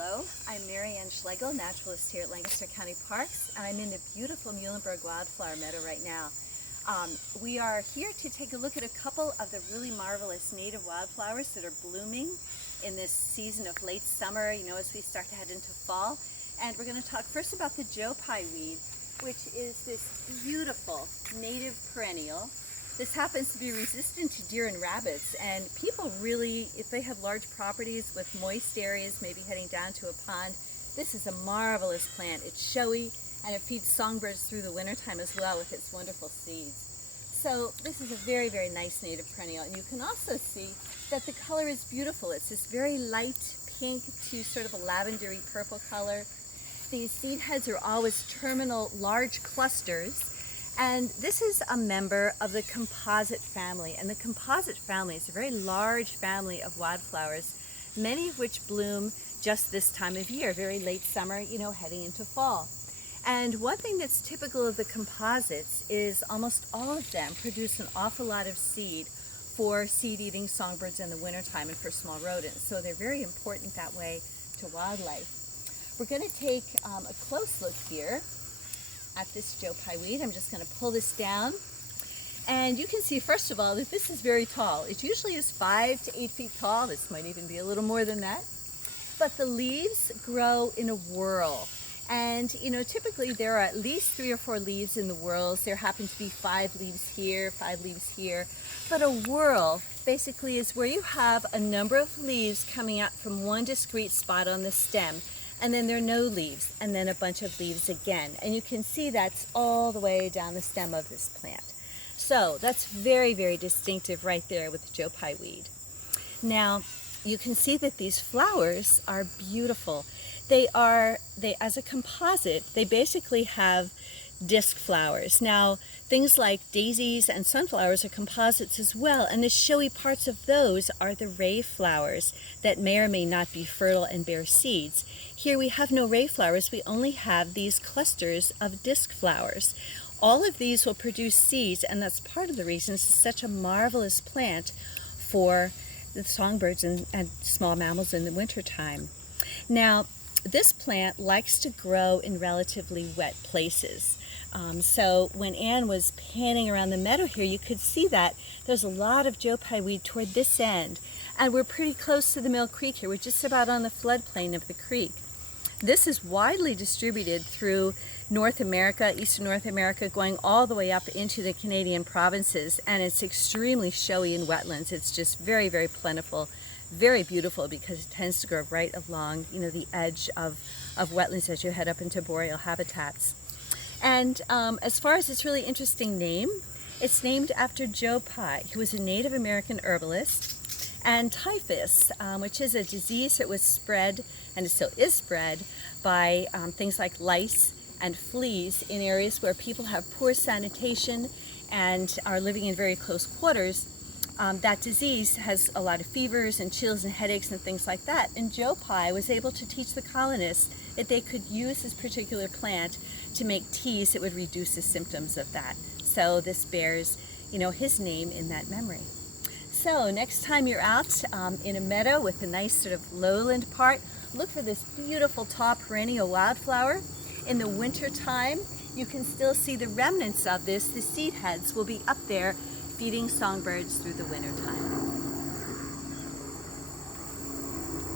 Hello, I'm Mary Ann Schlegel, naturalist here at Lancaster County Parks, and I'm in the beautiful Muhlenberg Wildflower Meadow right now. We are here to take a look at a couple of the really marvelous native wildflowers that are blooming in this season of late summer, as we start to head into fall. And we're going to talk first about the Joe Pye weed, which is this beautiful native perennial. This happens to be resistant to deer and rabbits, and people really, if they have large properties with moist areas, maybe heading down to a pond, this is a marvelous plant. It's showy, and it feeds songbirds through the wintertime as well with its wonderful seeds. So this is a very, very nice native perennial, and you can also see that the color is beautiful. It's this very light pink to sort of a lavendery purple color. These seed heads are always terminal large clusters. And this is a member of the composite family, and the composite family is a very large family of wildflowers, many of which bloom just this time of year, very late summer, heading into fall. And one thing that's typical of the composites is almost all of them produce an awful lot of seed for seed-eating songbirds in the wintertime and for small rodents. So they're very important that way to wildlife. We're going to take a close look here at this Joe Pye weed. I'm just going to pull this down, and you can see first of all that this is very tall. It usually is 5 to 8 feet tall. This might even be a little more than that, but the leaves grow in a whorl, and typically there are at least 3 or 4 leaves in the whorls. There happen to be 5 leaves here, 5 leaves here, but a whorl basically is where you have a number of leaves coming out from one discrete spot on the stem, and then there are no leaves, and then a bunch of leaves again. And you can see that's all the way down the stem of this plant. So that's very, very distinctive right there with the Joe Pye weed. Now, you can see that these flowers are beautiful. They as a composite, they basically have disc flowers. Now, things like daisies and sunflowers are composites as well, and the showy parts of those are the ray flowers that may or may not be fertile and bear seeds. Here we have no ray flowers, we only have these clusters of disc flowers. All of these will produce seeds, and that's part of the reason this is such a marvelous plant for the songbirds and small mammals in the wintertime. Now, this plant likes to grow in relatively wet places. So when Anne was panning around the meadow here, you could see that there's a lot of Joe Pye weed toward this end. And we're pretty close to the Mill Creek here. We're just about on the floodplain of the creek. This is widely distributed through North America, eastern North America, going all the way up into the Canadian provinces. And it's extremely showy in wetlands. It's just very, very plentiful, very beautiful because it tends to grow right along, the edge of wetlands as you head up into boreal habitats. And as far as its really interesting name, it's named after Joe Pye, who was a Native American herbalist. And typhus, which is a disease that was spread, and it still is spread, by things like lice and fleas in areas where people have poor sanitation and are living in very close quarters. That disease has a lot of fevers and chills and headaches and things like that. And Joe Pye was able to teach the colonists that they could use this particular plant to make teas that would reduce the symptoms of that. So this bears, his name in that memory. So next time you're out in a meadow with a nice sort of lowland part, look for this beautiful tall perennial wildflower. In the winter time, you can still see the remnants of this. The seed heads will be up there feeding songbirds through the winter time.